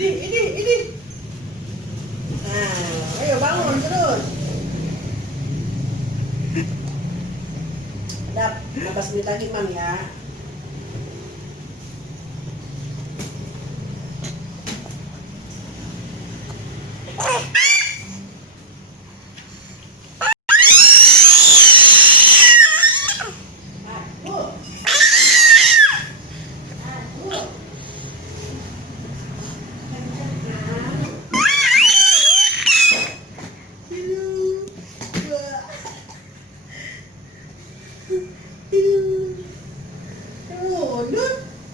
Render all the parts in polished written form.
Ini. Nah, ayo bangun terus. Dap, 15 menit lagi Mam ya.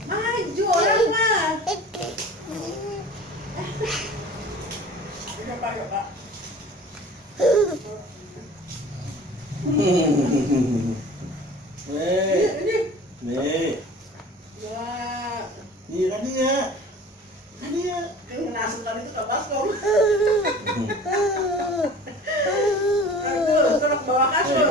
Maju orang mah. Udah Pak, yuk Pak. Nih. Wah. Iya kan dia. Kena asam itu ke baskom. Aku terus bawa kasur.